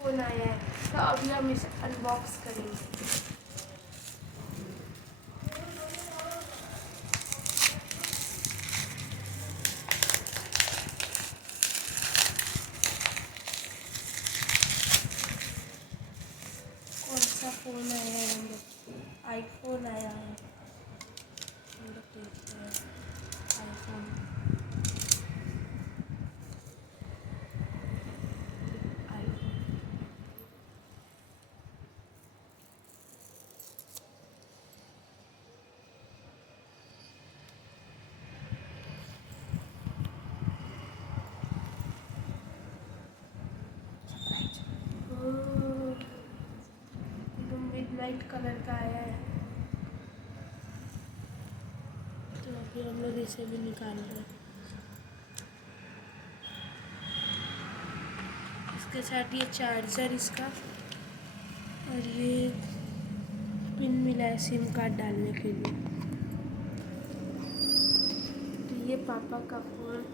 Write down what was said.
फ़ोन आया है, तो अभी हम इसे अनबॉक्स करेंगे। कौन सा फ़ोन आया है? हम लोग आईफोन आया है। हम लोग देखते हैं आईफोन। आईफोन एकदम मिडनाइट कलर का आया है। तो अभी हम लोग इसे भी निकाल रहे हैं। इसके साथ ये चार्जर इसका, और ये पिन मिला है सिम कार्ड डालने के लिए। तो ये पापा का फ़ोन